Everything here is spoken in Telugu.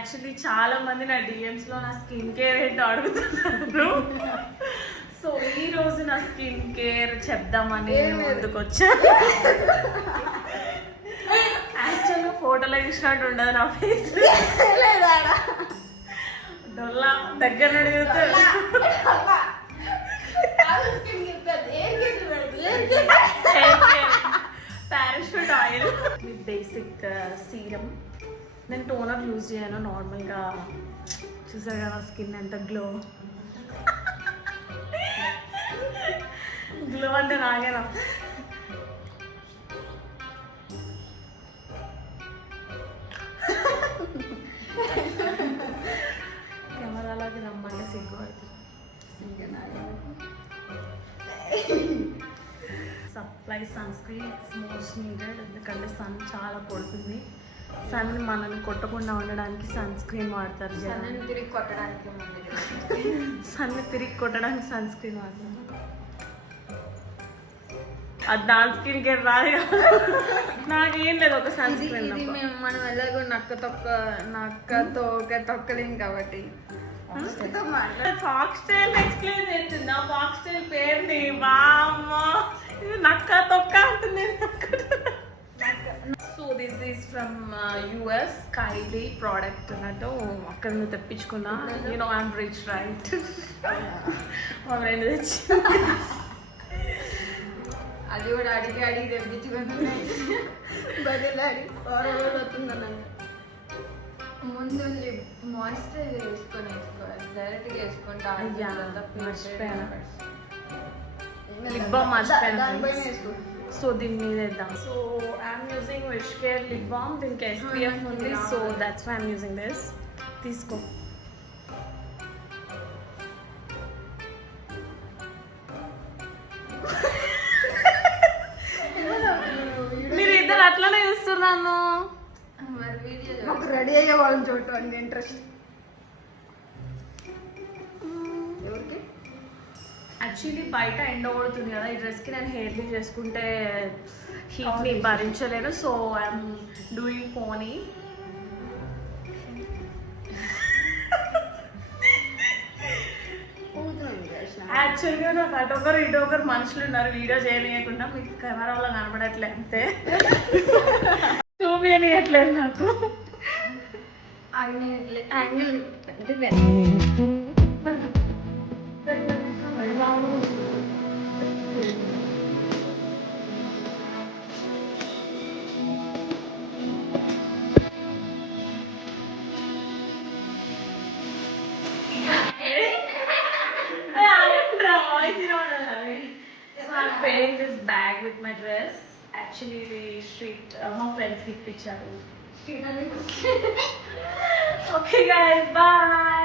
యాక్చువల్లీ చాలా మంది నా డిఎమ్స్ లో నా స్కిన్ కేర్ ఏంటో అడుగుతున్నారు. సో ఈ రోజు నా స్కిన్ కేర్ చెప్దామని ముందుకు వచ్చాను. యాక్చువల్గా ఫోటోలో చూసినట్టు ఉండదు నా ఫేస్. డొల్లా దగ్గర నుండి చూస్తే parachute oil with basic serum. నేను టోనర్ యూజ్ చేయను, నార్మల్గా చూసారు కదా స్కిన్ ఎంత గ్లో గ్లో అంటే నాగేనా. కెమెరాలోకి రమ్మంటే సిగ్గుపడుతుంది. Supply sunscreen it's most needed, ఎందుకంటే సన్ చాలా కొడుతుంది. సన్ మనల్ని కొట్టకుండా ఉండడానికి సన్ స్క్రీన్ వాడతారు. సన్ని తిరిగి కొట్టడానికి సన్ స్క్రీన్ వాడతారు. అది దాని స్కిన్ కేర్ రాదు. నాకేం లేదు, ఒక సన్ స్క్రీన్. మనం ఎలాగో నక్కతో తొక్కలేం కాబట్టి ఫాక్స్ టైల్ ఎక్స్ప్లెయిన్ చేస్తుందా? ఫాక్స్ టైల్ పేరుని వామ్మ ఇది నక్క తొక్క అంటుంది. So this is from US Kylie product అన్నట్టు అక్కడ నువ్వు తెప్పించుకున్నా. You know I'm rich right. మా ఫ్రెండ్ తెచ్చి అది కూడా అడిగి తెప్పించుకున్నా. బదిలాడి వస్తుందన్నాను. ముందు మాయిశ్చరైజర్ వేసుకోవాలి, డైరెక్ట్గా వేసుకుంటా. లిప్ బామ్ మర్చిపోయాను. సో దీని మీద వేద్దాం. So I'm using Wish Care lip balm. దీనికి ఎస్పీఎఫ్ ఉంది, so that's why I'm using this. తీసుకో. మీరు ఇద్దరు అట్లనే చూస్తున్నాను. రెడీ అయ్యే వాళ్ళని చూడటానికి ఇంట్రెస్ట్. యాక్చువల్లీ బయట ఎండ కొడుతుంది కదా, ఈ డ్రెస్కి నేను హెయిర్ లీవ్ చేసుకుంటే హీట్ని భరించలేను. సో ఐఎమ్ డూయింగ్ పోనీ. యాక్చువల్గా నాకు అటొకరు ఇటొకరు మనుషులు ఉన్నారు వీడియో చేయనీయకుండా. మీకు కెమెరాలో కనపడట్లే అంతే, చూపించట్లేదు నాకు. So I'm pairing this bag with my dress. Actually, the street, my friends picked picture. Okay, guys, bye.